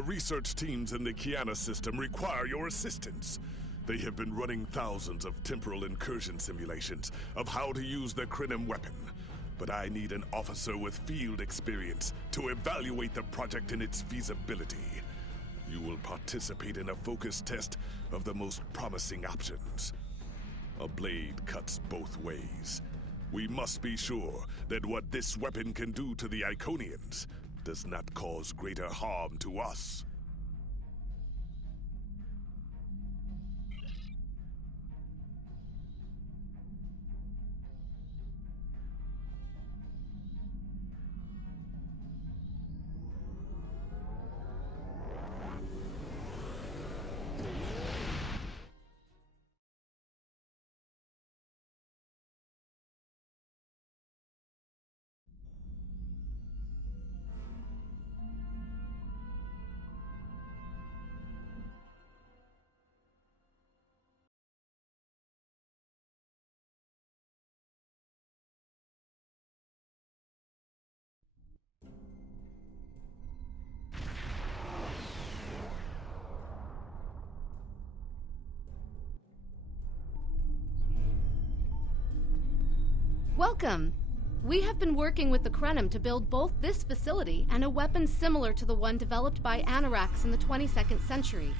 The research teams in the Kiana system require your assistance. They have been running thousands of temporal incursion simulations of how to use the Krenim weapon. But I need an officer with field experience to evaluate the project and its feasibility. You will participate in a focus test of the most promising options. A blade cuts both ways. We must be sure that what this weapon can do to the Iconians does not cause greater harm to us. Welcome! We have been working with the Krenim to build both this facility and a weapon similar to the one developed by Anorax in the 22nd century.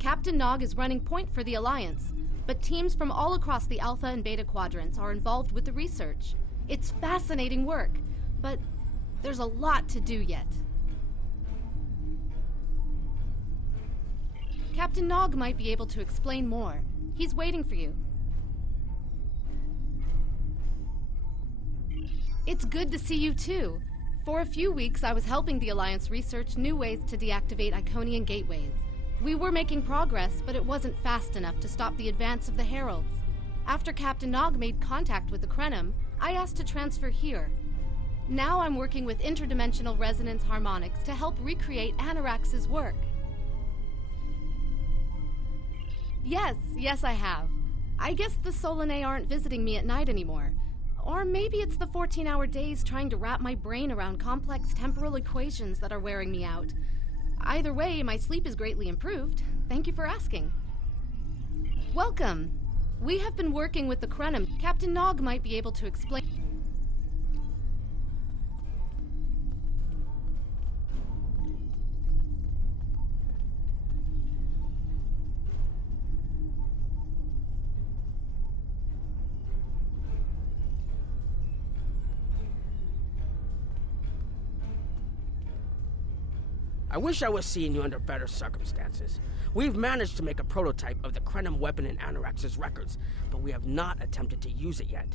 Captain Nog is running point for the Alliance, but teams from all across the Alpha and Beta quadrants are involved with the research. It's fascinating work, but there's a lot to do yet. Captain Nog might be able to explain more. He's waiting for you. It's good to see you too. For a few weeks, I was helping the Alliance research new ways to deactivate Iconian gateways. We were making progress, but it wasn't fast enough to stop the advance of the Heralds. After Captain Nog made contact with the Krenim, I asked to transfer here. Now I'm working with interdimensional resonance harmonics to help recreate Anorax's work. Yes, I have. I guess the Solanae aren't visiting me at night anymore. Or maybe it's the 14-hour days trying to wrap my brain around complex temporal equations that are wearing me out. Either way, my sleep is greatly improved. Thank you for asking. Welcome. We have been working with the Krenim. Captain Nog might be able to explain. I wish I was seeing you under better circumstances. We've managed to make a prototype of the Krenim weapon in Anorax's records, but we have not attempted to use it yet.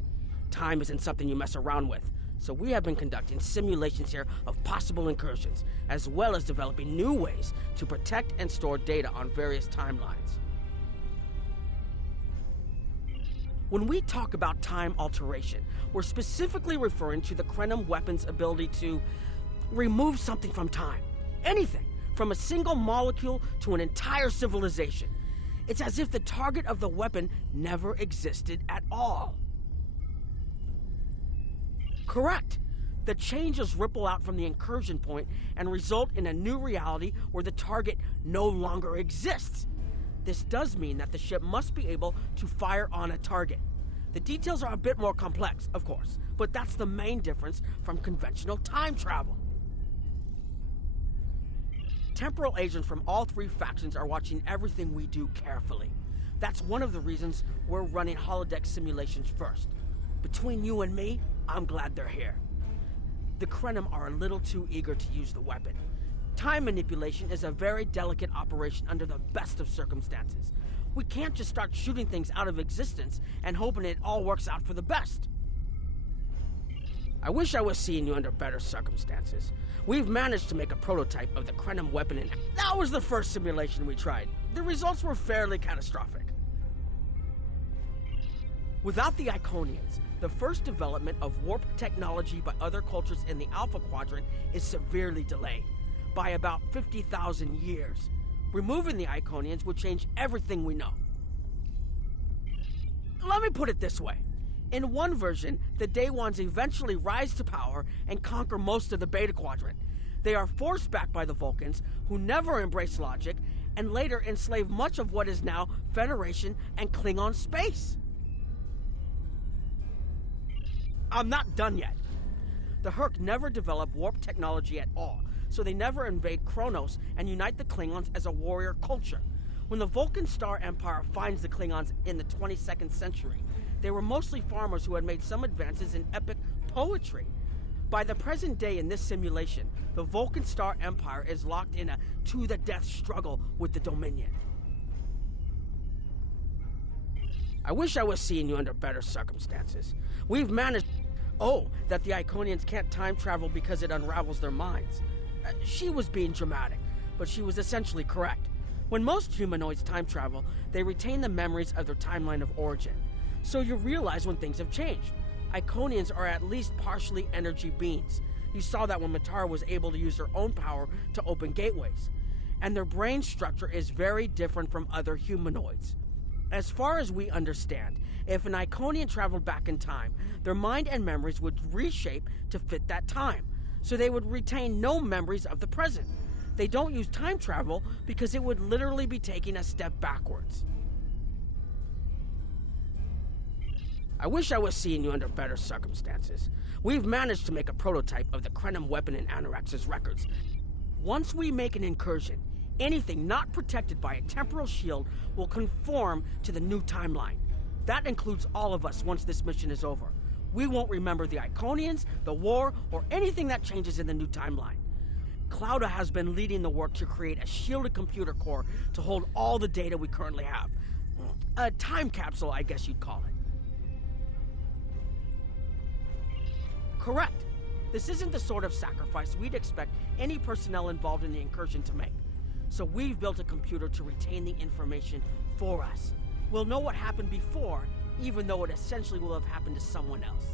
Time isn't something you mess around with, so we have been conducting simulations here of possible incursions, as well as developing new ways to protect and store data on various timelines. When we talk about time alteration, we're specifically referring to the Krenim weapon's ability to remove something from time. Anything, from a single molecule to an entire civilization. It's as if the target of the weapon never existed at all. Correct. The changes ripple out from the incursion point and result in a new reality where the target no longer exists. This does mean that the ship must be able to fire on a target. The details are a bit more complex, of course, but that's the main difference from conventional time travel. Temporal agents from all three factions are watching everything we do carefully. That's one of the reasons we're running holodeck simulations first. Between you and me, I'm glad they're here. The Krenim are a little too eager to use the weapon. Time manipulation is a very delicate operation under the best of circumstances. We can't just start shooting things out of existence and hoping it all works out for the best. I wish I was seeing you under better circumstances. We've managed to make a prototype of the Krenim weapon and that was the first simulation we tried. The results were fairly catastrophic. Without the Iconians, the first development of warp technology by other cultures in the Alpha Quadrant is severely delayed, by about 50,000 years. Removing the Iconians would change everything we know. Let me put it this way. In one version, the Day Ones eventually rise to power and conquer most of the Beta Quadrant. They are forced back by the Vulcans, who never embrace logic, and later enslave much of what is now Federation and Klingon space. I'm not done yet. The Herc never developed warp technology at all, so they never invade Kronos and unite the Klingons as a warrior culture. When the Vulcan Star Empire finds the Klingons in the 22nd century, they were mostly farmers who had made some advances in epic poetry. By the present day in this simulation, the Vulcan Star Empire is locked in a to-the-death struggle with the Dominion. I wish I was seeing you under better circumstances. We've managed... Oh, that the Iconians can't time travel because it unravels their minds. She was being dramatic, but she was essentially correct. When most humanoids time travel, they retain the memories of their timeline of origin. So you realize when things have changed. Iconians are at least partially energy beings. You saw that when Matara was able to use her own power to open gateways. And their brain structure is very different from other humanoids. As far as we understand, if an Iconian traveled back in time, their mind and memories would reshape to fit that time, so they would retain no memories of the present. They don't use time travel because it would literally be taking a step backwards. I wish I was seeing you under better circumstances. We've managed to make a prototype of the Krenim weapon in Anorax's records. Once we make an incursion, anything not protected by a temporal shield will conform to the new timeline. That includes all of us once this mission is over. We won't remember the Iconians, the war, or anything that changes in the new timeline. Clouda has been leading the work to create a shielded computer core to hold all the data we currently have. A time capsule, I guess you'd call it. Correct. This isn't the sort of sacrifice we'd expect any personnel involved in the incursion to make. So we've built a computer to retain the information for us. We'll know what happened before, even though it essentially will have happened to someone else.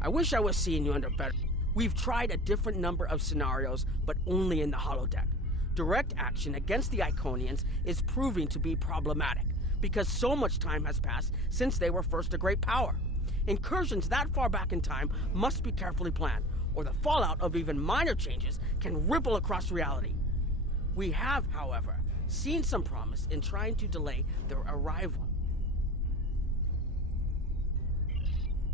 I wish I was seeing you under better... We've tried a different number of scenarios, but only in the holodeck. Direct action against the Iconians is proving to be problematic, because so much time has passed since they were first a great power. Incursions that far back in time must be carefully planned, or the fallout of even minor changes can ripple across reality. We have, however, seen some promise in trying to delay their arrival.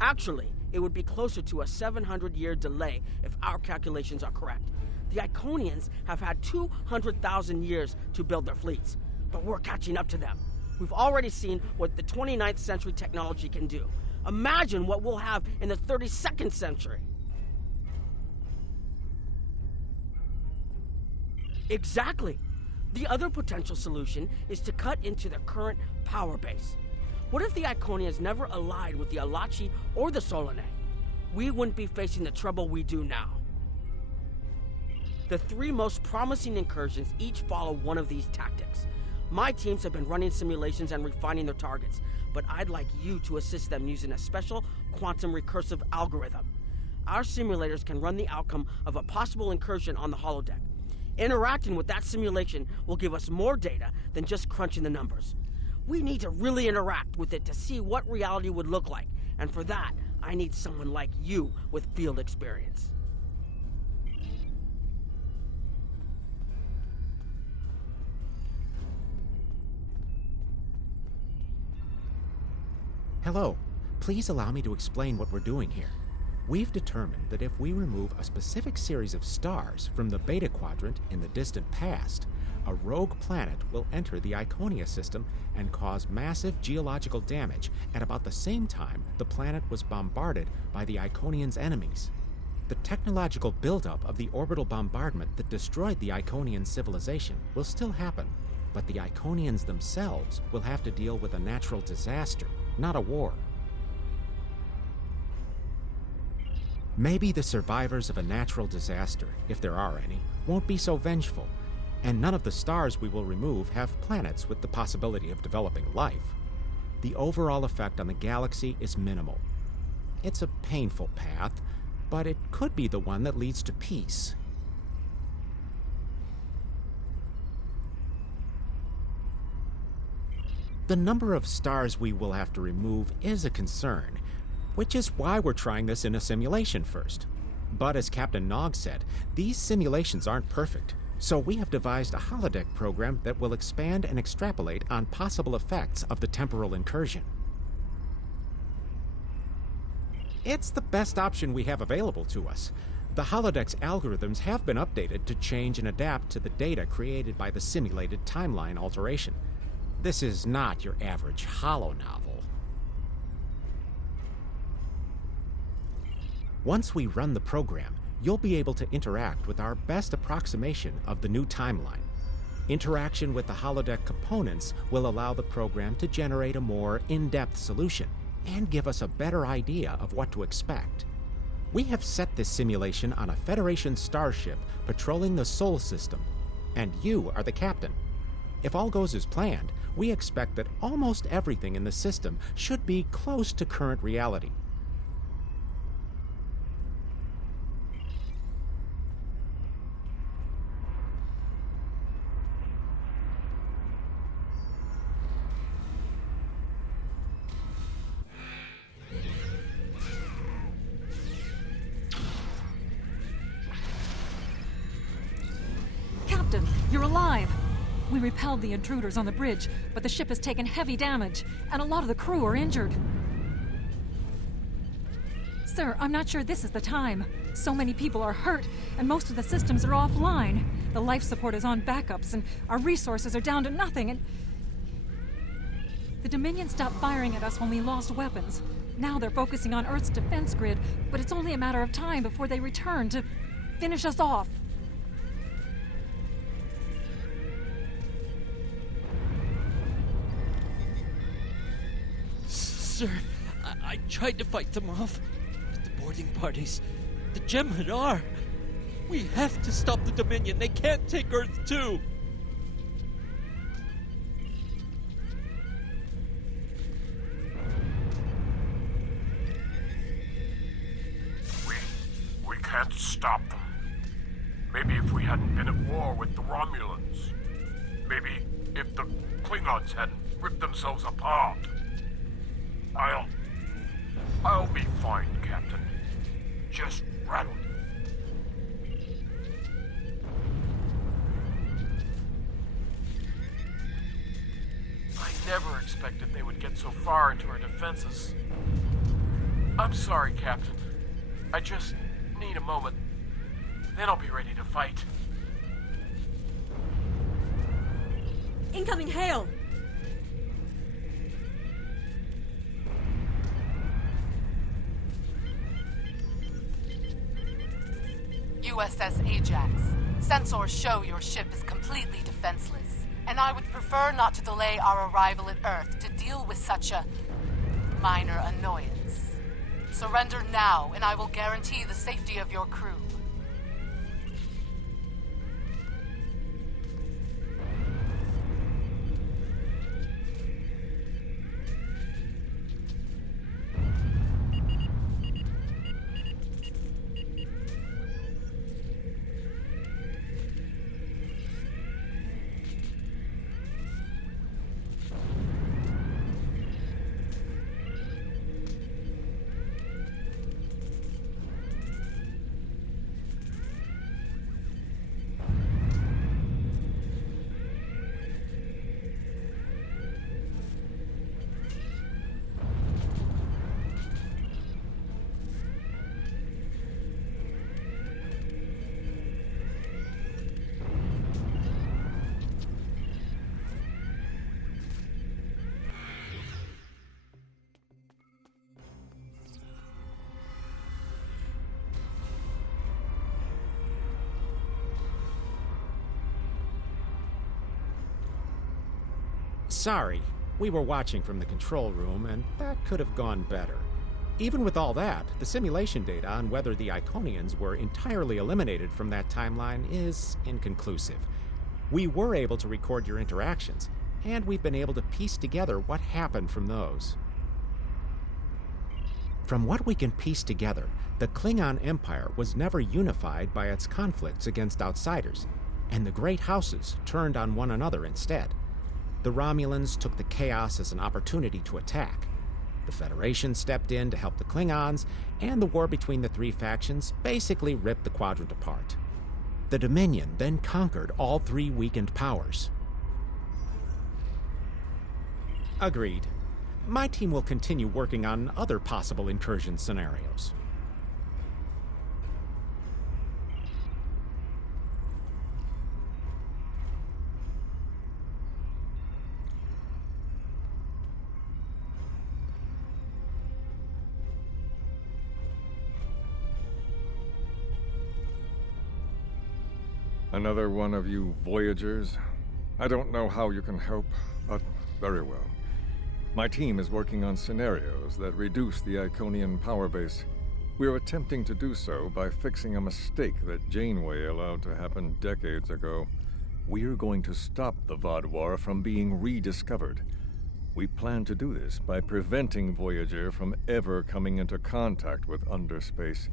Actually, it would be closer to a 700-year delay if our calculations are correct. The Iconians have had 200,000 years to build their fleets, but we're catching up to them. We've already seen what the 29th century technology can do. Imagine what we'll have in the 32nd century. Exactly. The other potential solution is to cut into their current power base. What if the Iconians never allied with the Alachi or the Solanae? We wouldn't be facing the trouble we do now. The three most promising incursions each follow one of these tactics. My teams have been running simulations and refining their targets, but I'd like you to assist them using a special quantum recursive algorithm. Our simulators can run the outcome of a possible incursion on the holodeck. Interacting with that simulation will give us more data than just crunching the numbers. We need to really interact with it to see what reality would look like, and for that, I need someone like you with field experience. Hello. Please allow me to explain what we're doing here. We've determined that if we remove a specific series of stars from the Beta Quadrant in the distant past, a rogue planet will enter the Iconia system and cause massive geological damage at about the same time the planet was bombarded by the Iconians' enemies. The technological buildup of the orbital bombardment that destroyed the Iconian civilization will still happen, but the Iconians themselves will have to deal with a natural disaster, not a war. Maybe the survivors of a natural disaster, if there are any, won't be so vengeful, and none of the stars we will remove have planets with the possibility of developing life. The overall effect on the galaxy is minimal. It's a painful path, but it could be the one that leads to peace. The number of stars we will have to remove is a concern, which is why we're trying this in a simulation first. But as Captain Nog said, these simulations aren't perfect, so we have devised a holodeck program that will expand and extrapolate on possible effects of the temporal incursion. It's the best option we have available to us. The holodeck's algorithms have been updated to change and adapt to the data created by the simulated timeline alteration. This is not your average holo novel. Once we run the program, you'll be able to interact with our best approximation of the new timeline. Interaction with the holodeck components will allow the program to generate a more in-depth solution and give us a better idea of what to expect. We have set this simulation on a Federation starship patrolling the Sol system, and you are the captain. If all goes as planned, we expect that almost everything in the system should be close to current reality. Captain, you're alive! We repelled the intruders on the bridge, but the ship has taken heavy damage, and a lot of the crew are injured. Sir, I'm not sure this is the time. So many people are hurt, and most of the systems are offline. The life support is on backups, and our resources are down to nothing, and... The Dominion stopped firing at us when we lost weapons. Now they're focusing on Earth's defense grid, but it's only a matter of time before they return to finish us off. Sir, I tried to fight them off, but the boarding parties, the Jem'Hadar, we have to stop the Dominion. They can't take Earth too. We can't stop them. Maybe if we hadn't been at war with the Romulans. Maybe if the Klingons hadn't ripped themselves apart. I'll be fine, Captain. Just rattle. I never expected they would get so far into our defenses. I'm sorry, Captain. I just need a moment. Then I'll be ready to fight. Incoming hail! USS Ajax. Sensors show your ship is completely defenseless, and I would prefer not to delay our arrival at Earth to deal with such a minor annoyance. Surrender now, and I will guarantee the safety of your crew. Sorry, we were watching from the control room, and that could have gone better. Even with all that, the simulation data on whether the Iconians were entirely eliminated from that timeline is inconclusive. We were able to record your interactions, and we've been able to piece together what happened from those. From what we can piece together, the Klingon Empire was never unified by its conflicts against outsiders, and the great houses turned on one another instead. The Romulans took the chaos as an opportunity to attack. The Federation stepped in to help the Klingons, and the war between the three factions basically ripped the quadrant apart. The Dominion then conquered all three weakened powers. Agreed. My team will continue working on other possible incursion scenarios. Another one of you Voyagers? I don't know how you can help, but very well. My team is working on scenarios that reduce the Iconian power base. We're attempting to do so by fixing a mistake that Janeway allowed to happen decades ago. We're going to stop the Vaadwaur from being rediscovered. We plan to do this by preventing Voyager from ever coming into contact with underspace.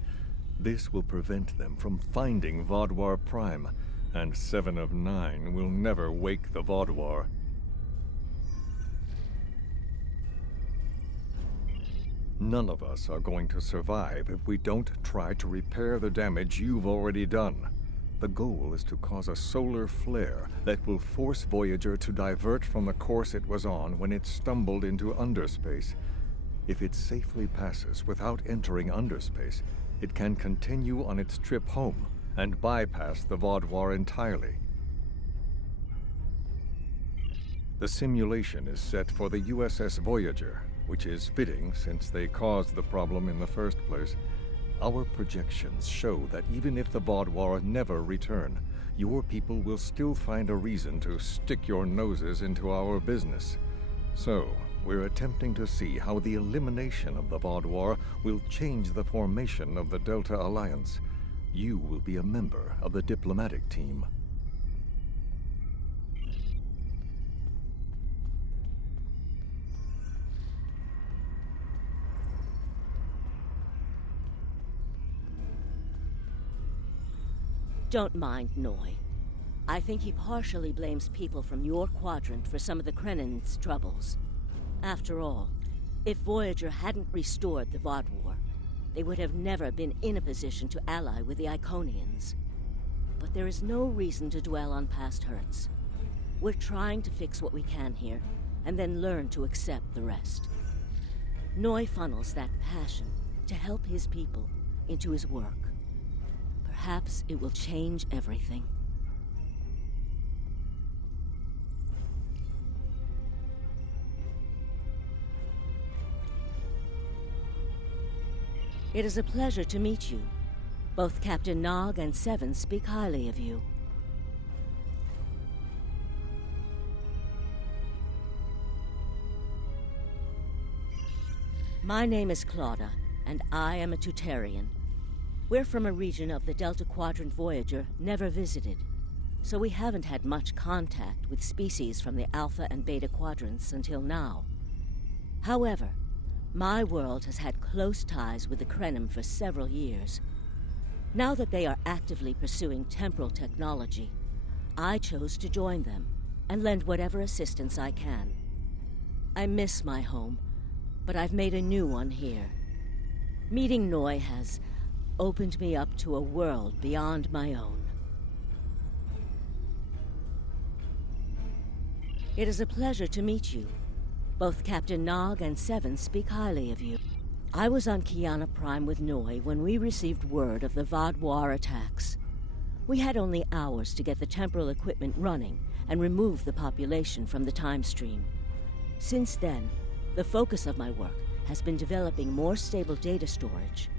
This will prevent them from finding Vaadwaur Prime, and 7 of 9 will never wake the Vaadwaur. None of us are going to survive if we don't try to repair the damage you've already done. The goal is to cause a solar flare that will force Voyager to divert from the course it was on when it stumbled into underspace. If it safely passes without entering underspace, it can continue on its trip home and bypass the Vaadwaur entirely. The simulation is set for the USS Voyager, which is fitting since they caused the problem in the first place. Our projections show that even if the Vaadwaur never return, your people will still find a reason to stick your noses into our business. So, we're attempting to see how the elimination of the Vaadwaur will change the formation of the Delta Alliance. You will be a member of the diplomatic team. Don't mind Noy. I think he partially blames people from your quadrant for some of the Krennin's troubles. After all, if Voyager hadn't restored the Vaadwaur, they would have never been in a position to ally with the Iconians. But there is no reason to dwell on past hurts. We're trying to fix what we can here, and then learn to accept the rest. Noy funnels that passion to help his people into his work. Perhaps it will change everything. It is a pleasure to meet you. Both Captain Nog and Seven speak highly of you. My name is Claudia, and I am a Tutarian. We're from a region of the Delta Quadrant Voyager never visited, so we haven't had much contact with species from the Alpha and Beta Quadrants until now. However, my world has had close ties with the Krenim for several years. Now that they are actively pursuing temporal technology, I chose to join them and lend whatever assistance I can. I miss my home, but I've made a new one here. Meeting Noy has opened me up to a world beyond my own. It is a pleasure to meet you. Both Captain Nog and Seven speak highly of you. I was on Kiana Prime with Noy when we received word of the Vaadwaur attacks. We had only hours to get the temporal equipment running and remove the population from the time stream. Since then, the focus of my work has been developing more stable data storage.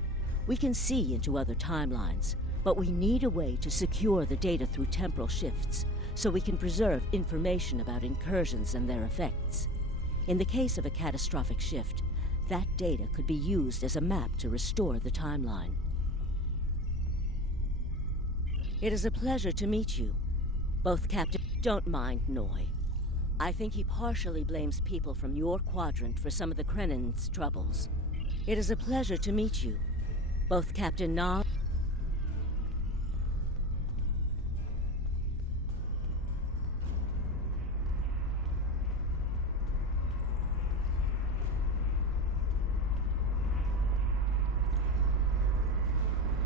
We can see into other timelines, but we need a way to secure the data through temporal shifts so we can preserve information about incursions and their effects. In the case of a catastrophic shift, that data could be used as a map to restore the timeline. It is a pleasure to meet you. Both Captain... Don't mind Noy. I think he partially blames people from your quadrant for some of the Krennin's troubles. It is a pleasure to meet you. Both Captain Nog...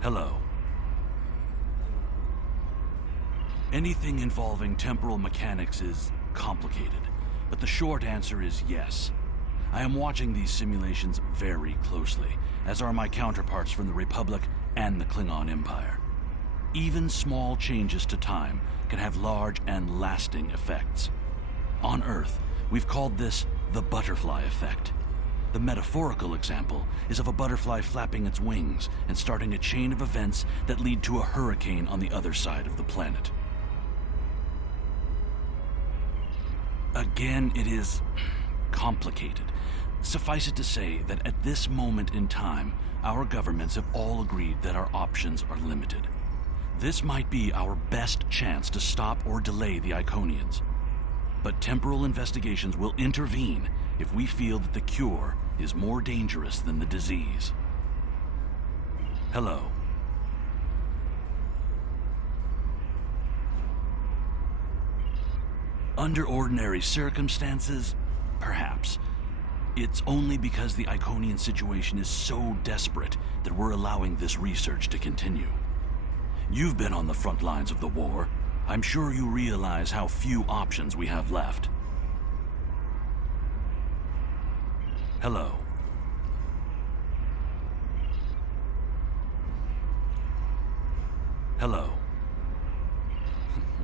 Hello. Anything involving temporal mechanics is complicated, but the short answer is yes. I am watching these simulations very closely, as are my counterparts from the Republic and the Klingon Empire. Even small changes to time can have large and lasting effects. On Earth, we've called this the butterfly effect. The metaphorical example is of a butterfly flapping its wings and starting a chain of events that lead to a hurricane on the other side of the planet. Again, it is complicated. Suffice it to say that at this moment in time, our governments have all agreed that our options are limited. This might be our best chance to stop or delay the Iconians. But temporal investigations will intervene if we feel that the cure is more dangerous than the disease. Hello. Under ordinary circumstances, perhaps. It's only because the Iconian situation is so desperate that we're allowing this research to continue. You've been on the front lines of the war. I'm sure you realize how few options we have left. Hello. Hello.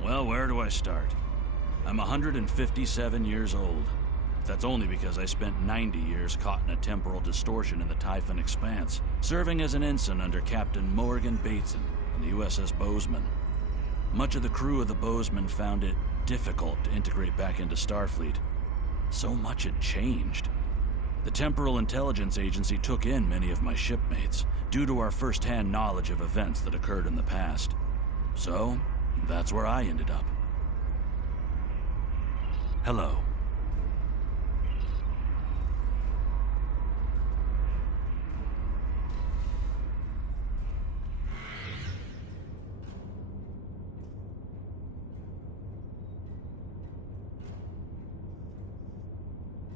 Well, where do I start? I'm 157 years old. That's only because I spent 90 years caught in a temporal distortion in the Typhon Expanse, serving as an ensign under Captain Morgan Bateson on the USS Bozeman. Much of the crew of the Bozeman found it difficult to integrate back into Starfleet. So much had changed. The Temporal Intelligence Agency took in many of my shipmates, due to our first-hand knowledge of events that occurred in the past. So, that's where I ended up. Hello.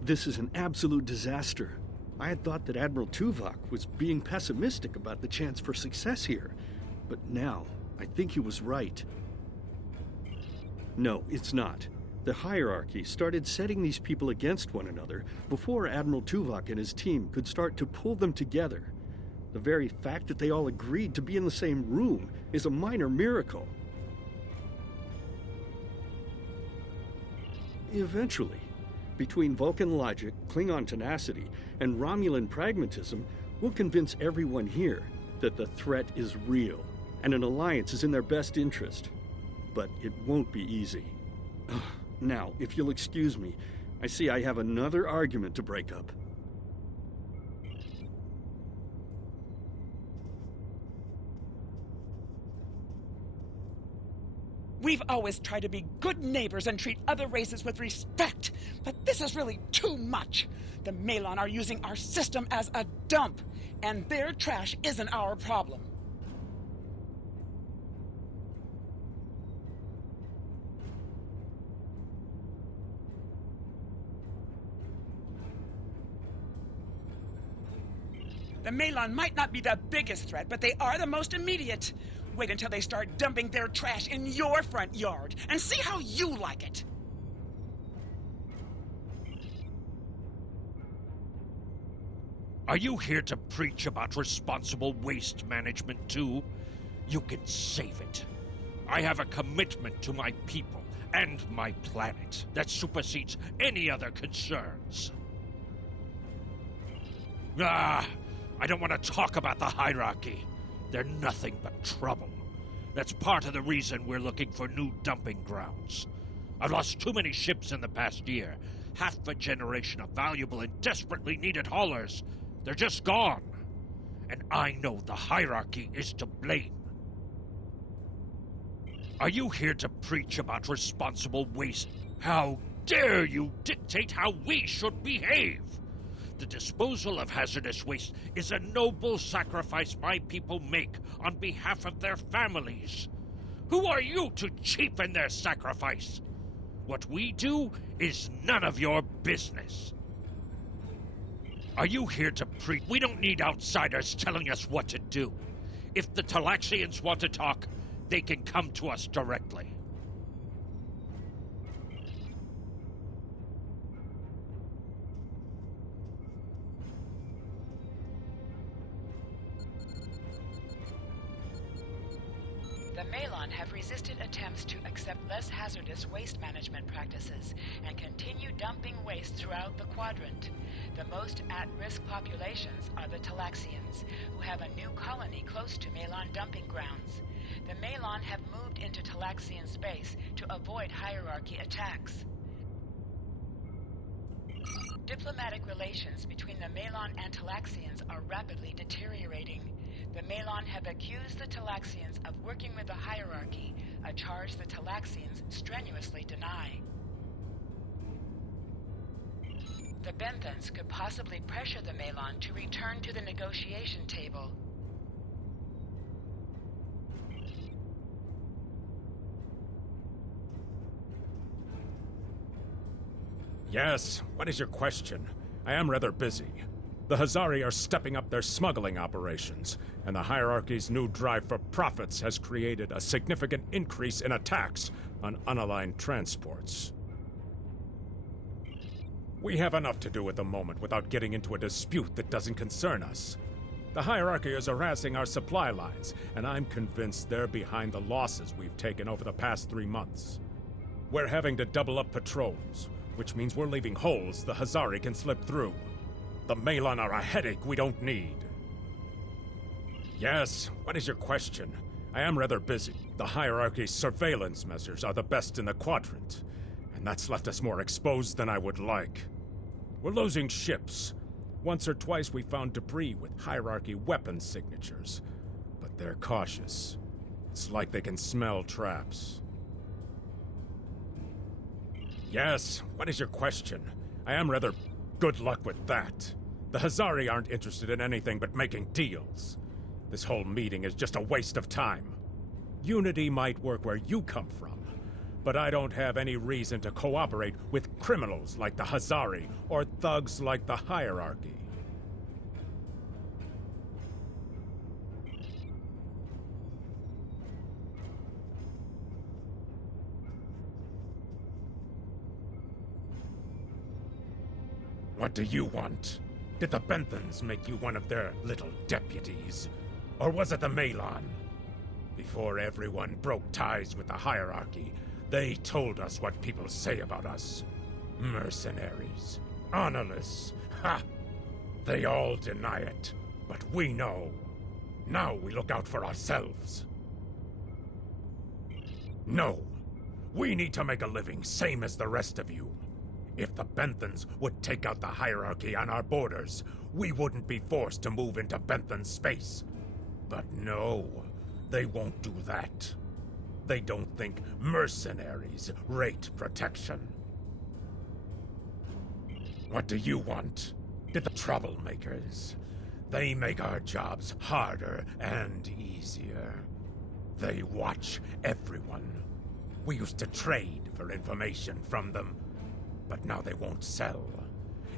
This is an absolute disaster. I had thought that Admiral Tuvok was being pessimistic about the chance for success here, but now I think he was right. No, it's not. The hierarchy started setting these people against one another before Admiral Tuvok and his team could start to pull them together. The very fact that they all agreed to be in the same room is a minor miracle. Eventually, between Vulcan logic, Klingon tenacity, and Romulan pragmatism, we'll convince everyone here that the threat is real, and an alliance is in their best interest. But it won't be easy. Now, if you'll excuse me, I see I have another argument to break up. We've always tried to be good neighbors and treat other races with respect, but this is really too much. The Malon are using our system as a dump, and their trash isn't our problem. The Malon might not be the biggest threat, but they are the most immediate. Wait until they start dumping their trash in your front yard, and see how you like it. Are you here to preach about responsible waste management too? You can save it. I have a commitment to my people and my planet that supersedes any other concerns. I don't want to talk about the hierarchy. They're nothing but trouble. That's part of the reason we're looking for new dumping grounds. I've lost too many ships in the past year. Half a generation of valuable and desperately needed haulers. They're just gone. And I know the hierarchy is to blame. Are you here to preach about responsible waste? How dare you dictate how we should behave? The disposal of hazardous waste is a noble sacrifice my people make on behalf of their families. Who are you to cheapen their sacrifice? What we do is none of your business. Are you here to preach? We don't need outsiders telling us what to do. If the Talaxians want to talk, they can come to us directly. The Malon have resisted attempts to accept less hazardous waste management practices and continue dumping waste throughout the quadrant. The most at-risk populations are the Talaxians, who have a new colony close to Malon dumping grounds. The Malon have moved into Talaxian space to avoid hierarchy attacks. Diplomatic relations between the Malon and Talaxians are rapidly deteriorating. The Malon have accused the Talaxians of working with the hierarchy, a charge the Talaxians strenuously deny. The Benthans could possibly pressure the Malon to return to the negotiation table. Yes, what is your question? I am rather busy. The Hazari are stepping up their smuggling operations, and the hierarchy's new drive for profits has created a significant increase in attacks on unaligned transports. We have enough to do at the moment without getting into a dispute that doesn't concern us. The hierarchy is harassing our supply lines, and I'm convinced they're behind the losses we've taken over the past 3 months. We're having to double up patrols, which means we're leaving holes the Hazari can slip through. The Malon are a headache we don't need. Yes, what is your question? I am rather busy. The hierarchy's surveillance measures are the best in the quadrant, and that's left us more exposed than I would like. We're losing ships. Once or twice we found debris with hierarchy weapon signatures, but they're cautious. It's like they can smell traps. Yes, what is your question? I am rather... Good luck with that. The Hazari aren't interested in anything but making deals. This whole meeting is just a waste of time. Unity might work where you come from, but I don't have any reason to cooperate with criminals like the Hazari or thugs like the hierarchy. What do you want? Did the Benthans make you one of their little deputies? Or was it the Malon? Before everyone broke ties with the hierarchy, they told us what people say about us. Mercenaries. Honorless. Ha! They all deny it, but we know. Now we look out for ourselves. No. We need to make a living, same as the rest of you. If the Benthans would take out the hierarchy on our borders, we wouldn't be forced to move into Benthan space. But no, they won't do that. They don't think mercenaries rate protection. What do you want? Did the troublemakers? They make our jobs harder and easier. They watch everyone. We used to trade for information from them, but now they won't sell.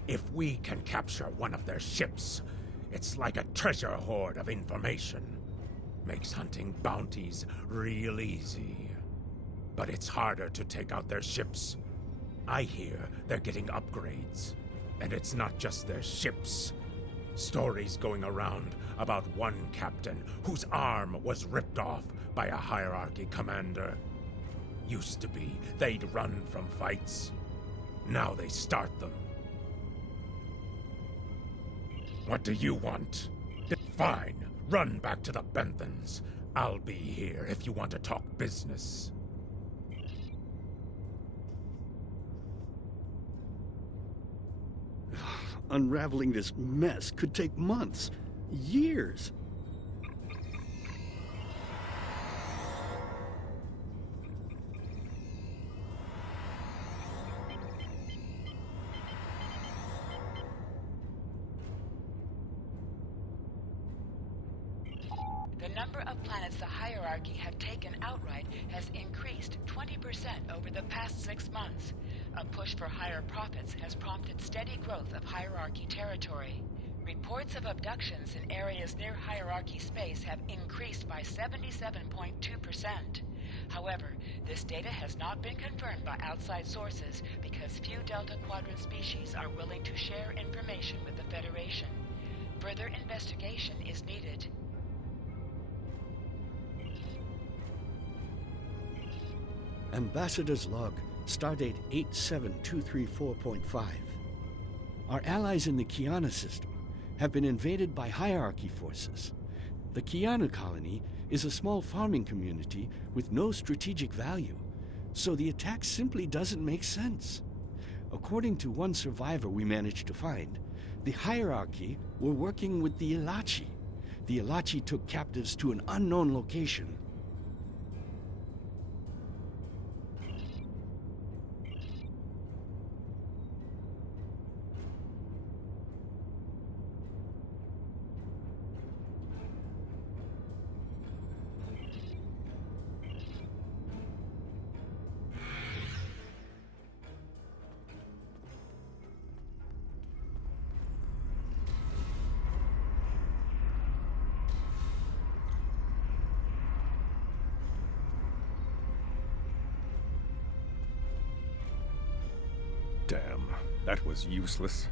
If we can capture one of their ships, it's like a treasure hoard of information. Makes hunting bounties real easy. But it's harder to take out their ships. I hear they're getting upgrades. And it's not just their ships. Stories going around about one captain whose arm was ripped off by a hierarchy commander. Used to be they'd run from fights. Now they start them. What do you want? Fine, run back to the Benthans. I'll be here if you want to talk business. Unraveling this mess could take months, years. The number of planets the hierarchy have taken outright has increased 20% over the past 6 months. A push for higher profits has prompted steady growth of hierarchy territory. Reports of abductions in areas near Hierarchy Space have increased by 77.2%. However, this data has not been confirmed by outside sources because few Delta Quadrant species are willing to share information with the Federation. Further investigation is needed. Ambassador's log, stardate 87234.5. Our allies in the Kiana system have been invaded by hierarchy forces. The Kiana colony is a small farming community with no strategic value, so the attack simply doesn't make sense. According to one survivor we managed to find, the hierarchy were working with the Ilachi. The Ilachi took captives to an unknown location. Damn, that was useless.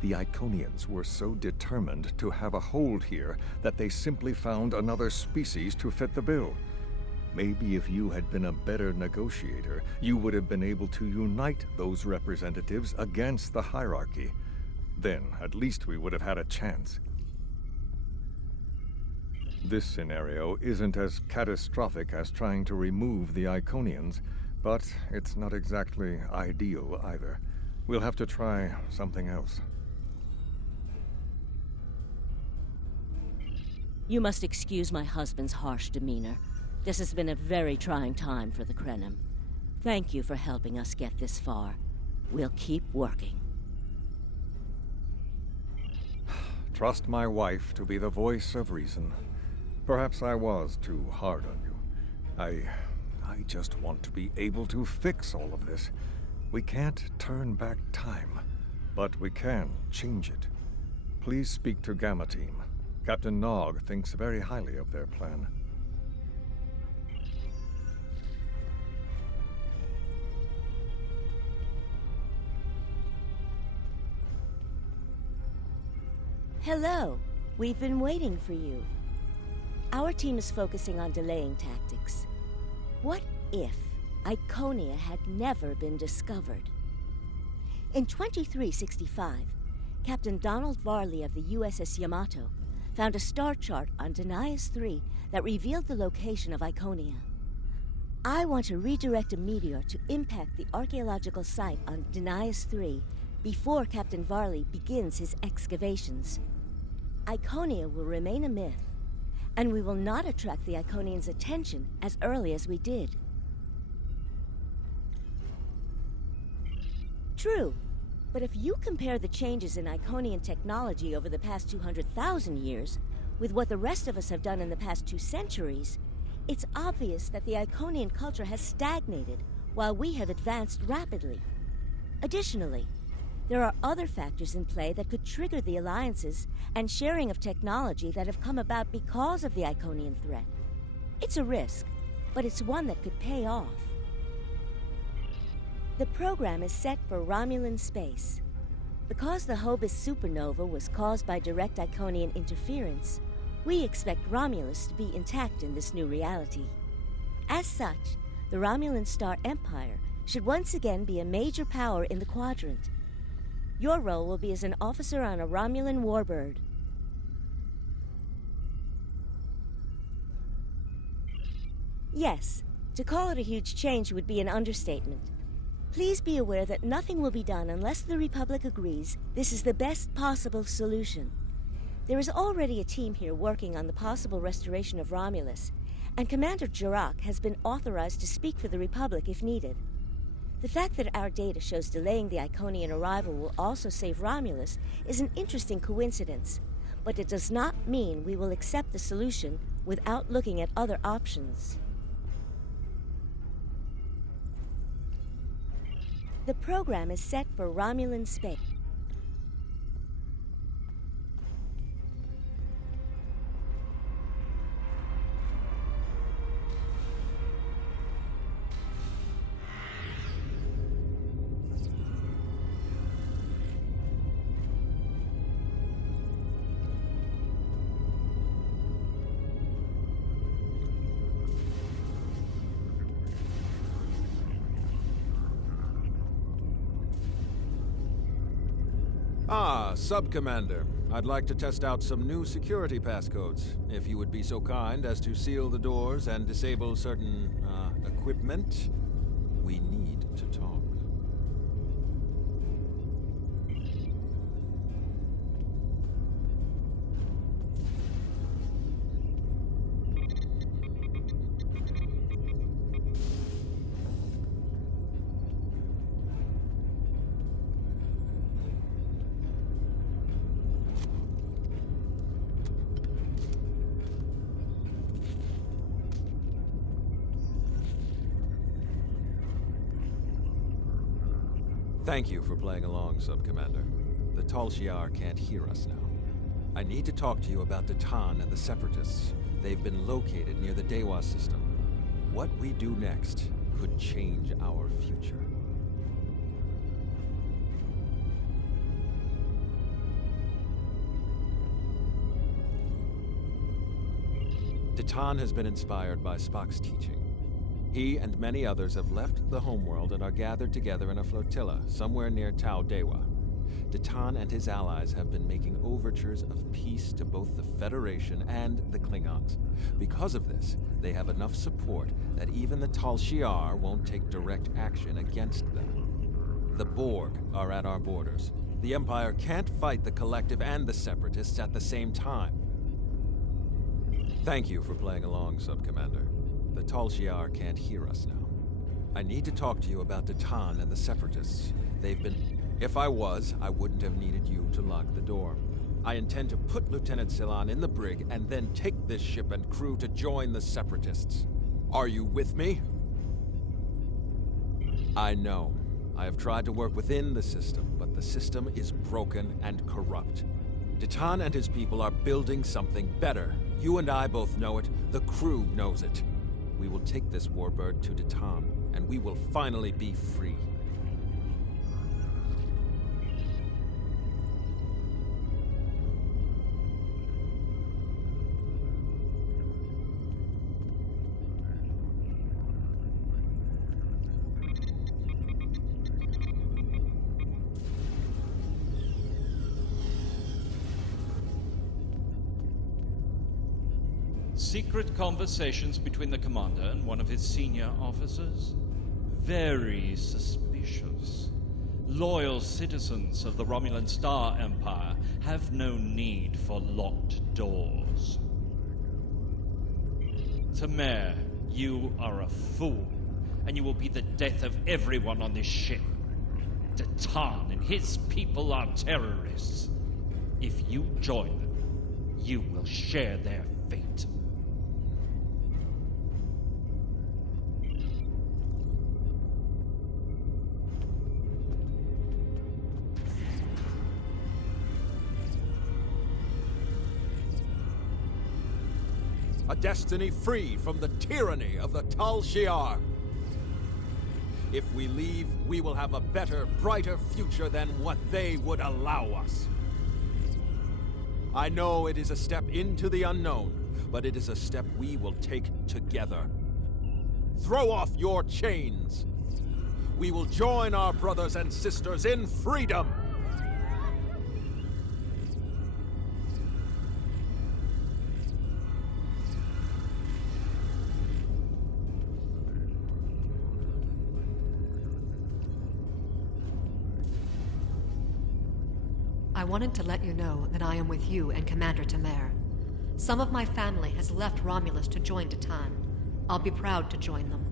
The Iconians were so determined to have a hold here that they simply found another species to fit the bill. Maybe if you had been a better negotiator, you would have been able to unite those representatives against the hierarchy. Then, at least we would have had a chance. This scenario isn't as catastrophic as trying to remove the Iconians, but it's not exactly ideal either. We'll have to try something else. You must excuse my husband's harsh demeanor. This has been a very trying time for the Krenim. Thank you for helping us get this far. We'll keep working. Trust my wife to be the voice of reason. Perhaps I was too hard on you. I just want to be able to fix all of this. We can't turn back time, but we can change it. Please speak to Gamma Team. Captain Nog thinks very highly of their plan. Hello. We've been waiting for you. Our team is focusing on delaying tactics. What if Iconia had never been discovered? In 2365, Captain Donald Varley of the USS Yamato found a star chart on Denias 3 that revealed the location of Iconia. I want to redirect a meteor to impact the archaeological site on Denias 3 before Captain Varley begins his excavations. Iconia will remain a myth, and we will not attract the Iconians' attention as early as we did. True, but if you compare the changes in Iconian technology over the past 200,000 years with what the rest of us have done in the past 2 centuries, it's obvious that the Iconian culture has stagnated while we have advanced rapidly. Additionally, there are other factors in play that could trigger the alliances and sharing of technology that have come about because of the Iconian threat. It's a risk, but it's one that could pay off. The program is set for Romulan space. Because the Hobus supernova was caused by direct Iconian interference, we expect Romulus to be intact in this new reality. As such, the Romulan Star Empire should once again be a major power in the quadrant. Your role will be as an officer on a Romulan warbird. Yes, to call it a huge change would be an understatement. Please be aware that nothing will be done unless the Republic agrees this is the best possible solution. There is already a team here working on the possible restoration of Romulus, and Commander Jirak has been authorized to speak for the Republic if needed. The fact that our data shows delaying the Iconian arrival will also save Romulus is an interesting coincidence, but it does not mean we will accept the solution without looking at other options. The program is set for Romulan space. Ah, Sub-Commander. I'd like to test out some new security passcodes. If you would be so kind as to seal the doors and disable certain, equipment, we need to talk. Thank you for playing along, Sub-Commander. The Tal Shiar can't hear us now. I need to talk to you about Datan and the Separatists. They've been located near the Dewa system. What we do next could change our future. Datan has been inspired by Spock's teaching. He and many others have left the homeworld and are gathered together in a flotilla somewhere near Tau Dewa. Datan and his allies have been making overtures of peace to both the Federation and the Klingons. Because of this, they have enough support that even the Tal Shiar won't take direct action against them. The Borg are at our borders. The Empire can't fight the Collective and the Separatists at the same time. Thank you for playing along, Sub-Commander. The Tal Shiar can't hear us now. I need to talk to you about Datan and the Separatists. They've been... If I was, I wouldn't have needed you to lock the door. I intend to put Lieutenant Silan in the brig and then take this ship and crew to join the Separatists. Are you with me? I know. I have tried to work within the system, but the system is broken and corrupt. Datan and his people are building something better. You and I both know it. The crew knows it. We will take this warbird to Datan, and we will finally be free. Secret conversations between the commander and one of his senior officers? Very suspicious. Loyal citizens of the Romulan Star Empire have no need for locked doors. Tamer, you are a fool, and you will be the death of everyone on this ship. Datan and his people are terrorists. If you join them, you will share their fate. A destiny free from the tyranny of the Tal Shiar. If we leave, we will have a better, brighter future than what they would allow us. I know it is a step into the unknown, but it is a step we will take together. Throw off your chains. We will join our brothers and sisters in freedom. I wanted to let you know that I am with you and Commander Tamer. Some of my family has left Romulus to join Datan. I'll be proud to join them.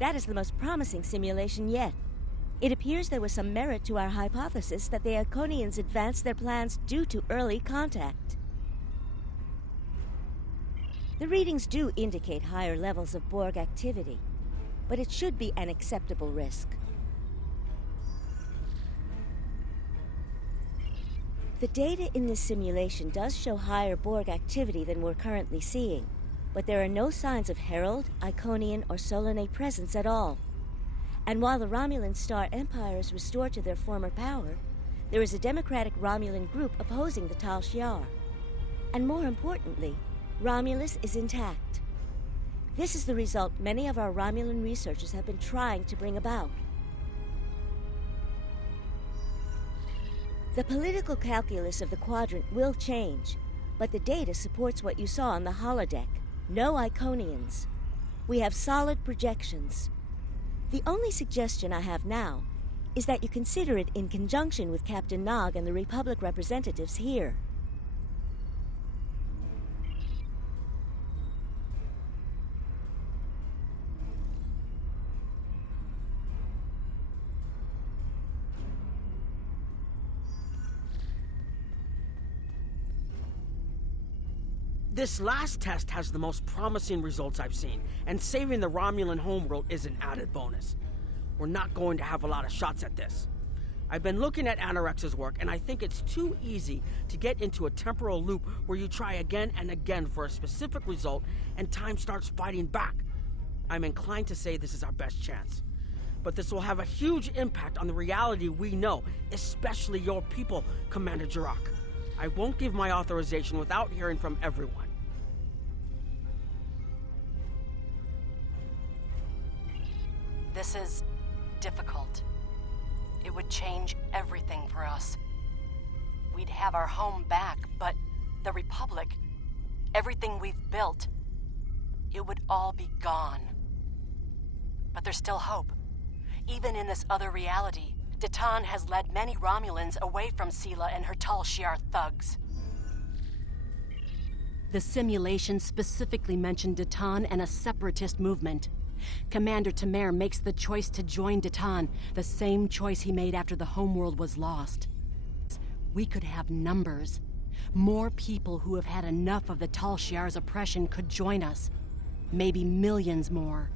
That is the most promising simulation yet. It appears there was some merit to our hypothesis that the Iconians advanced their plans due to early contact. The readings do indicate higher levels of Borg activity, but it should be an acceptable risk. The data in this simulation does show higher Borg activity than we're currently seeing, but there are no signs of Herald, Iconian, or Solanae presence at all. And while the Romulan Star Empire is restored to their former power, there is a democratic Romulan group opposing the Tal Shiar. And more importantly, Romulus is intact. This is the result many of our Romulan researchers have been trying to bring about. The political calculus of the quadrant will change, but the data supports what you saw on the holodeck. No Iconians. We have solid projections. The only suggestion I have now is that you consider it in conjunction with Captain Nog and the Republic representatives here. This last test has the most promising results I've seen, and saving the Romulan homeworld is an added bonus. We're not going to have a lot of shots at this. I've been looking at Anorex's work, and I think it's too easy to get into a temporal loop where you try again and again for a specific result, and time starts fighting back. I'm inclined to say this is our best chance. But this will have a huge impact on the reality we know, especially your people, Commander Jirok. I won't give my authorization without hearing from everyone. This is difficult. It would change everything for us. We'd have our home back, but the Republic, everything we've built, it would all be gone. But there's still hope. Even in this other reality, Datan has led many Romulans away from Sela and her Tal Shiar thugs. The simulation specifically mentioned Datan and a separatist movement. Commander Tamer makes the choice to join Datan, the same choice he made after the homeworld was lost. We could have numbers. More people who have had enough of the Tal Shiar's oppression could join us. Maybe millions more.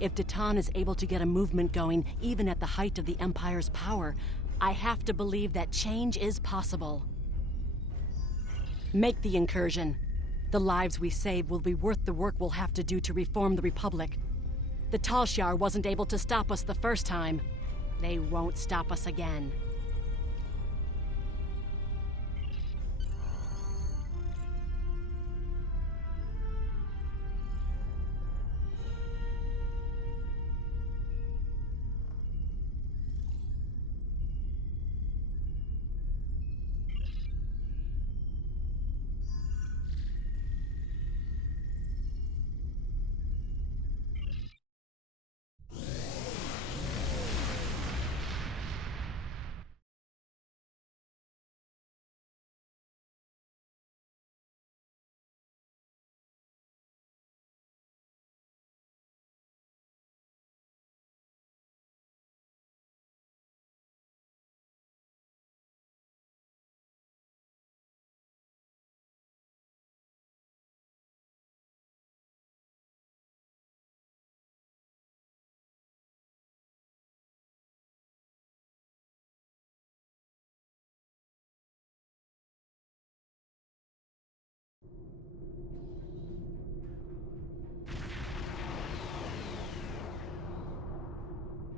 If Datan is able to get a movement going, even at the height of the Empire's power, I have to believe that change is possible. Make the incursion. The lives we save will be worth the work we'll have to do to reform the Republic. The Tal Shiar wasn't able to stop us the first time. They won't stop us again.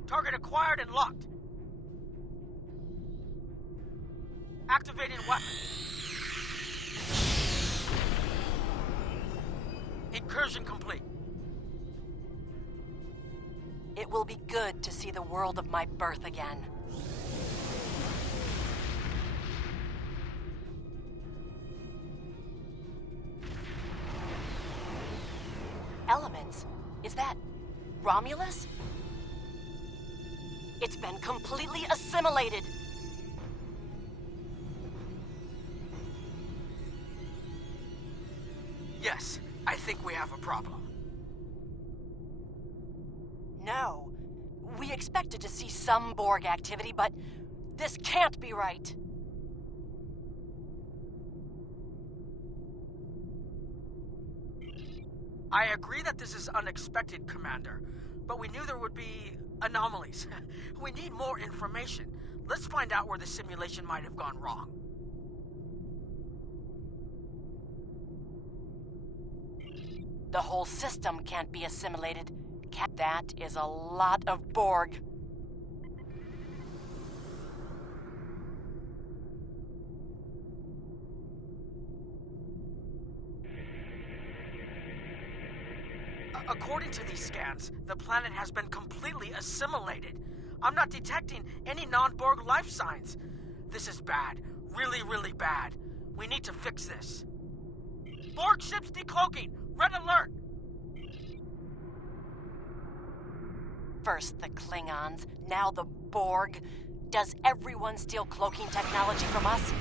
Target acquired and locked. Activating weapon. Incursion complete. It will be good to see the world of my birth again. Elements? Is that Romulus? It's been completely assimilated. Yes, I think we have a problem. No. We expected to see some Borg activity, but this can't be right. I agree that this is unexpected, Commander, but we knew there would be anomalies. We need more information. Let's find out where the simulation might have gone wrong. The whole system can't be assimilated. That is a lot of Borg. According to these scans, the planet has been completely assimilated. I'm not detecting any non-Borg life signs. This is bad. Really, really bad. We need to fix this. Borg ships decloaking! Red alert! First the Klingons, now the Borg. Does everyone steal cloaking technology from us?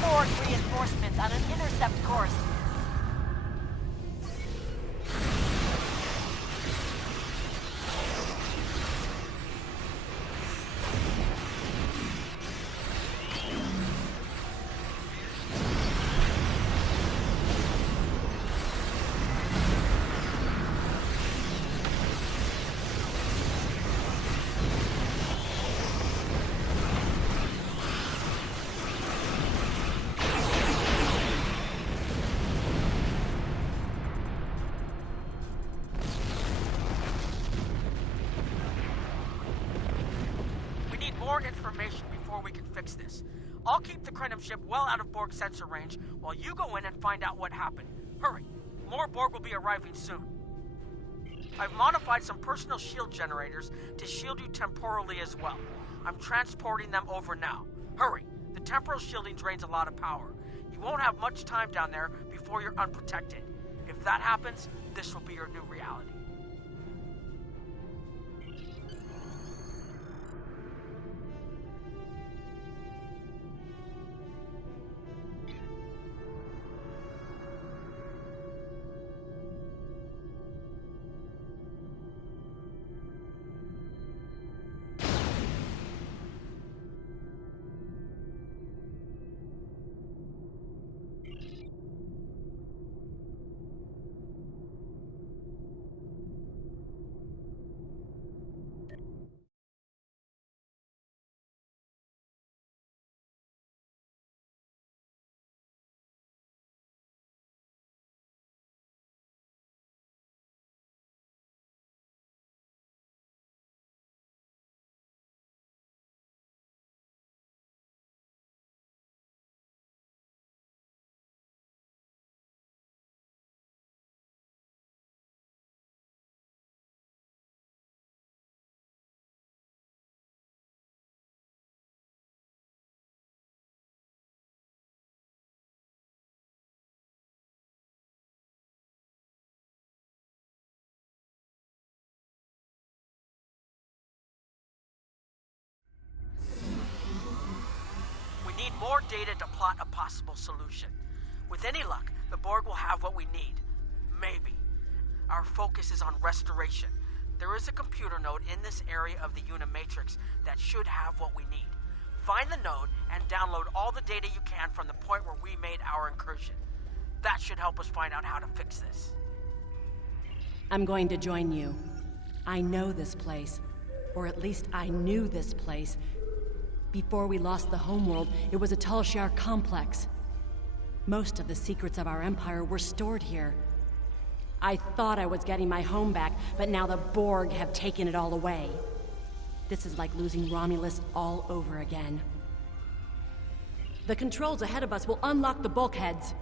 Borg reinforcements on an intercept course. More information before we can fix this. I'll keep the Krenim ship well out of Borg sensor range while you go in and find out what happened. Hurry. More Borg will be arriving soon. I've modified some personal shield generators to shield you temporally as well. I'm transporting them over now. Hurry. The temporal shielding drains a lot of power. You won't have much time down there before you're unprotected. If that happens, this will be your new reality. We need more data to plot a possible solution. With any luck, the Borg will have what we need. Maybe. Our focus is on restoration. There is a computer node in this area of the Unimatrix that should have what we need. Find the node and download all the data you can from the point where we made our incursion. That should help us find out how to fix this. I'm going to join you. I know this place. Or at least I knew this place. Before we lost the homeworld, it was a Talshar complex. Most of the secrets of our empire were stored here. I thought I was getting my home back, but now the Borg have taken it all away. This is like losing Romulus all over again. The controls ahead of us will unlock the bulkheads.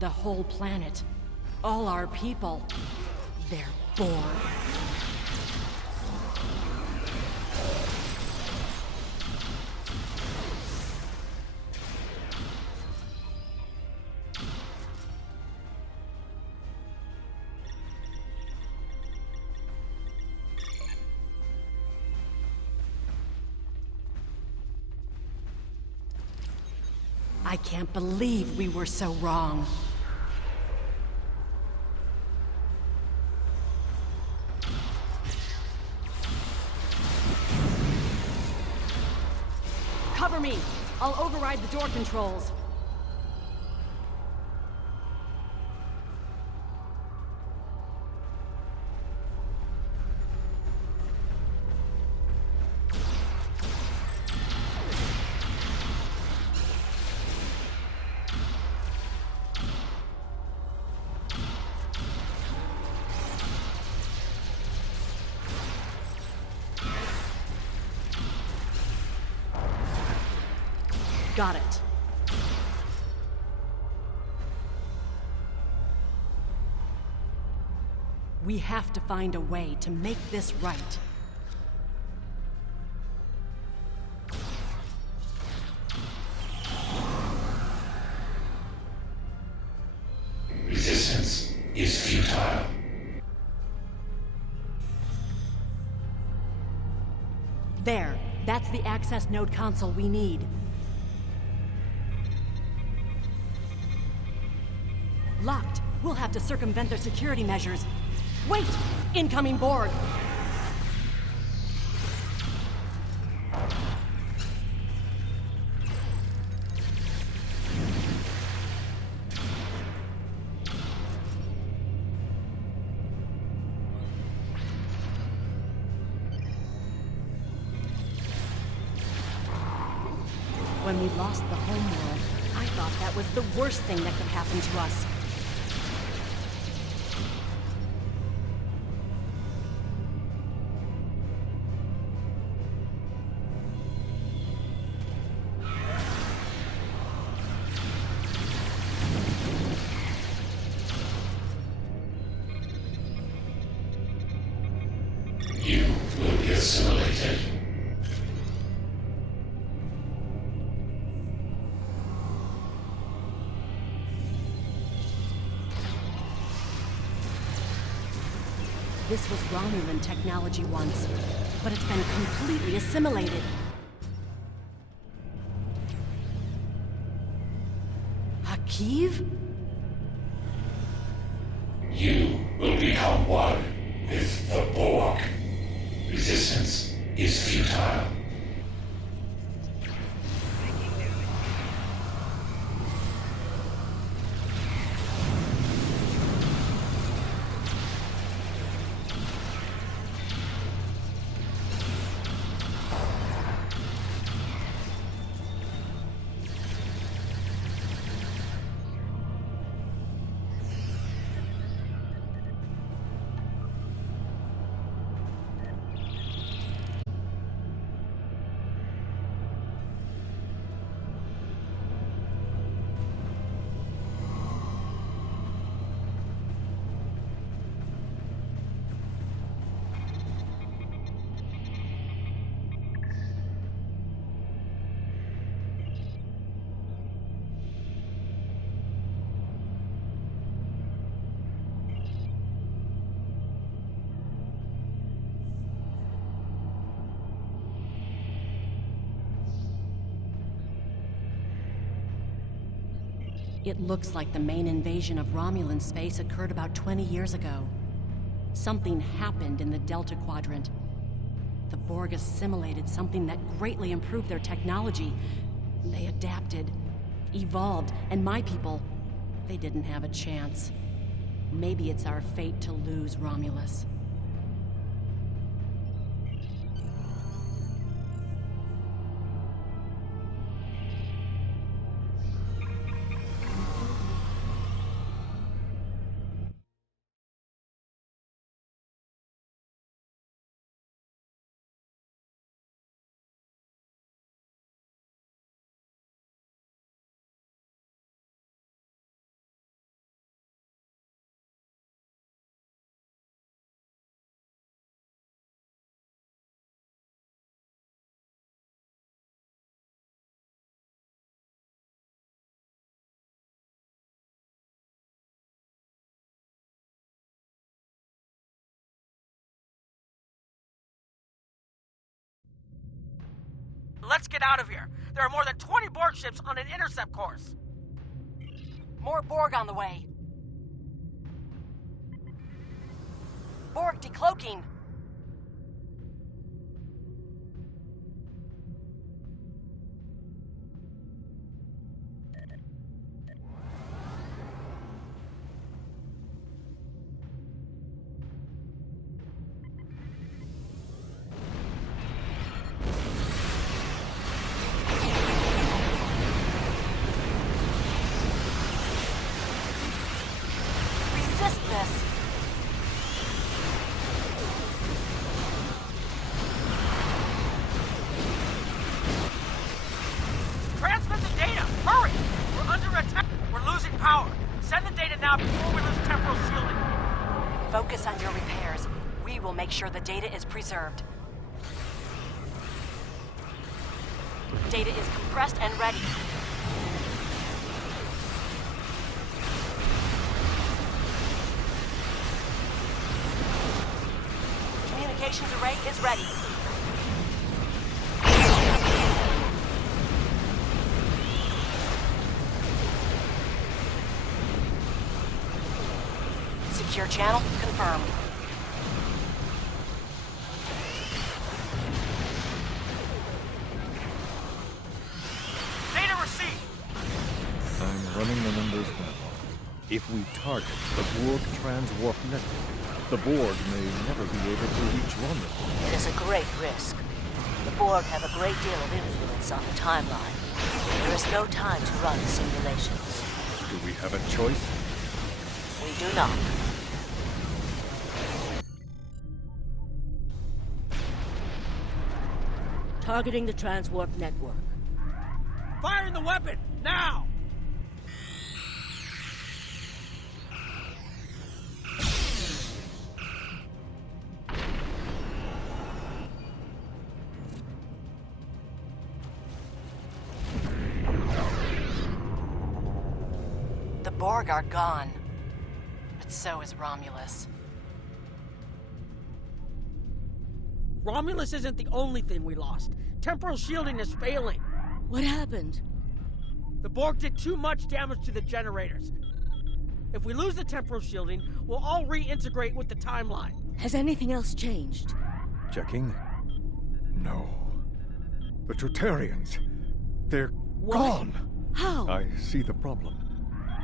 The whole planet. All our people. They're Borg. I can't believe we were so wrong. Cover me! I'll override the door controls. Got it. We have to find a way to make this right. Resistance is futile. There. That's the access node console we need. Locked. We'll have to circumvent their security measures. Wait! Incoming Borg! When we lost the homeworld, I thought that was the worst thing that could happen to us. You will be assimilated. This was Romulan technology once, but it's been completely assimilated. Hakiv? You will become one with the Borg. Resistance is futile. It looks like the main invasion of Romulan space occurred about 20 years ago. Something happened in the Delta Quadrant. The Borg assimilated something that greatly improved their technology. They adapted, evolved, and my people, they didn't have a chance. Maybe it's our fate to lose Romulus. Let's get out of here. There are more than 20 Borg ships on an intercept course. More Borg on the way. Borg decloaking. Resist this. Transmit the data! Hurry! We're under attack! We're losing power! Send the data now before we lose temporal shielding! Focus on your repairs. We will make sure the data is preserved. Data is compressed and ready. Communications array is ready. Secure channel confirmed. Data received! I'm running the numbers now. If we target the Borg transwarp network, the Borg may never be able to reach Romulan. It is a great risk. The Borg have a great deal of influence on the timeline. There is no time to run simulations. Do we have a choice? We do not. Targeting the transwarp network. Firing the weapon! Now! The Borg are gone. But so is Romulus. Romulus isn't the only thing we lost. Temporal shielding is failing. What happened? The Borg did too much damage to the generators. If we lose the temporal shielding, we'll all reintegrate with the timeline. Has anything else changed? Checking? No. The Tutarians. They're What? gone! How? I see the problem.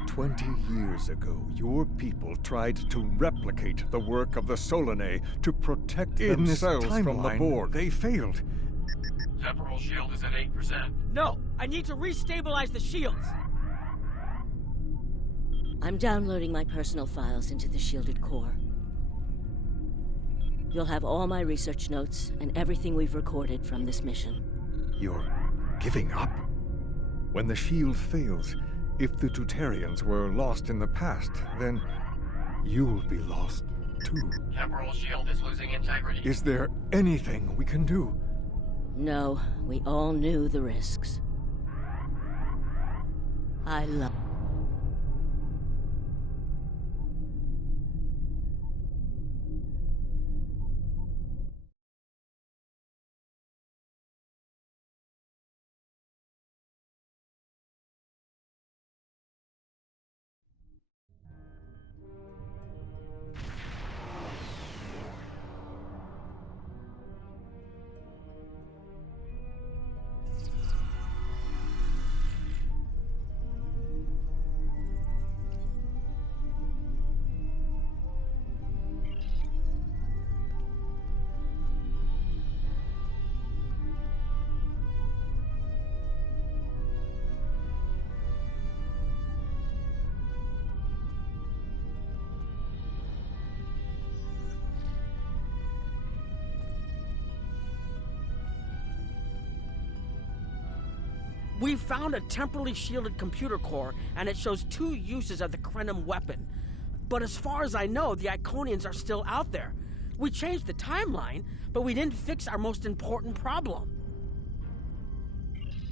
20 years ago, your people tried to replicate the work of the Solanae to protect themselves from the Borg. They failed. Temporal shield is at 8%. No, I need to restabilize the shields. I'm downloading my personal files into the shielded core. You'll have all my research notes and everything we've recorded from this mission. You're giving up? When the shield fails, if the Tutarians were lost in the past, then you'll be lost too. Temporal shield is losing integrity. Is there anything we can do? No, we all knew the risks. I love... We found a temporally shielded computer core, and it shows 2 uses of the Krenim weapon. But as far as I know, the Iconians are still out there. We changed the timeline, but we didn't fix our most important problem.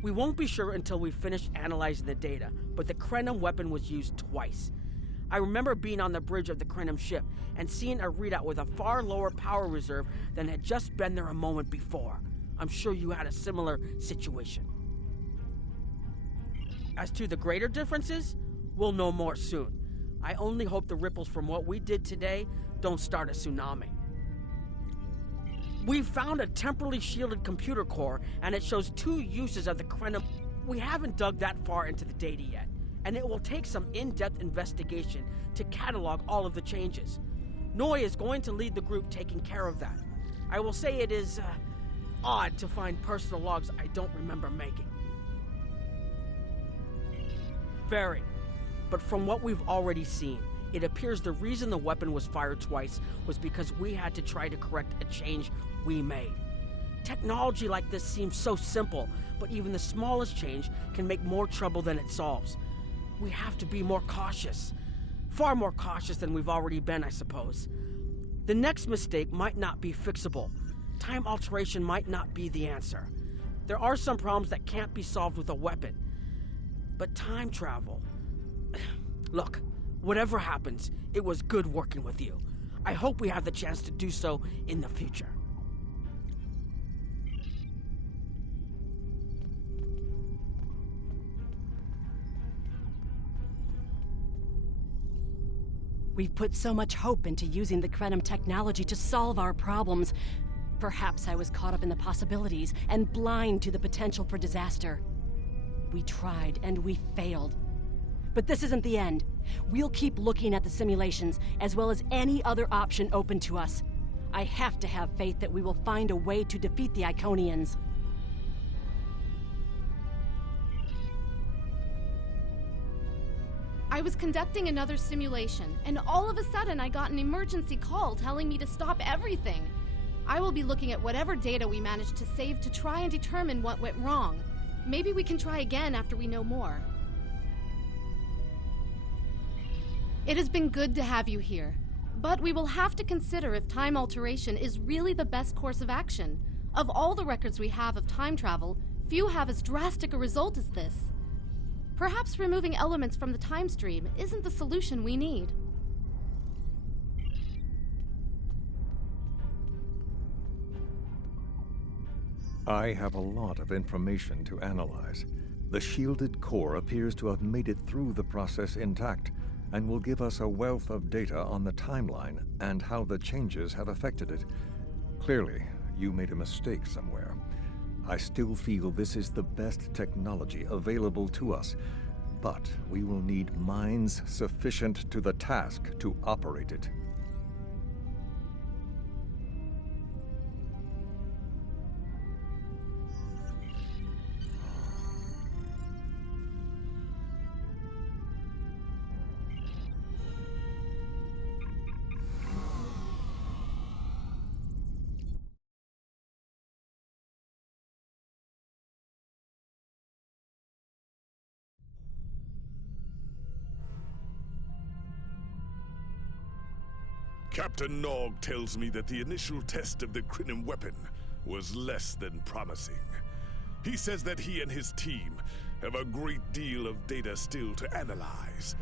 We won't be sure until we finish analyzing the data, but the Krenim weapon was used twice. I remember being on the bridge of the Krenim ship and seeing a readout with a far lower power reserve than had just been there a moment before. I'm sure you had a similar situation. As to the greater differences, we'll know more soon. I only hope the ripples from what we did today don't start a tsunami. We've found a temporally shielded computer core, and it shows 2 uses of the Krenim. We haven't dug that far into the data yet, and it will take some in-depth investigation to catalog all of the changes. Noi is going to lead the group taking care of that. I will say it is odd to find personal logs I don't remember making. Very. But from what we've already seen, it appears the reason the weapon was fired twice was because we had to try to correct a change we made. Technology like this seems so simple, but even the smallest change can make more trouble than it solves. We have to be more cautious. Far more cautious than we've already been, I suppose. The next mistake might not be fixable. Time alteration might not be the answer. There are some problems that can't be solved with a weapon. But time travel... Look, whatever happens, it was good working with you. I hope we have the chance to do so in the future. We've put so much hope into using the Krenim technology to solve our problems. Perhaps I was caught up in the possibilities and blind to the potential for disaster. We tried and we failed. But this isn't the end. We'll keep looking at the simulations, as well as any other option open to us. I have to have faith that we will find a way to defeat the Iconians. I was conducting another simulation, and all of a sudden I got an emergency call telling me to stop everything. I will be looking at whatever data we managed to save to try and determine what went wrong. Maybe we can try again after we know more. It has been good to have you here, but we will have to consider if time alteration is really the best course of action. Of all the records we have of time travel, few have as drastic a result as this. Perhaps removing elements from the time stream isn't the solution we need. I have a lot of information to analyze. The shielded core appears to have made it through the process intact, and will give us a wealth of data on the timeline and how the changes have affected it. Clearly, you made a mistake somewhere. I still feel this is the best technology available to us, but we will need minds sufficient to the task to operate it. Captain Nog tells me that the initial test of the Krenim weapon was less than promising. He says that he and his team have a great deal of data still to analyze.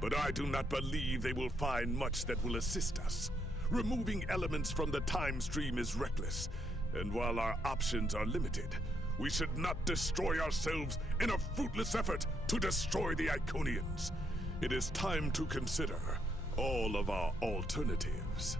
But I do not believe they will find much that will assist us. Removing elements from the time stream is reckless, and while our options are limited, we should not destroy ourselves in a fruitless effort to destroy the Iconians. It is time to consider all of our alternatives.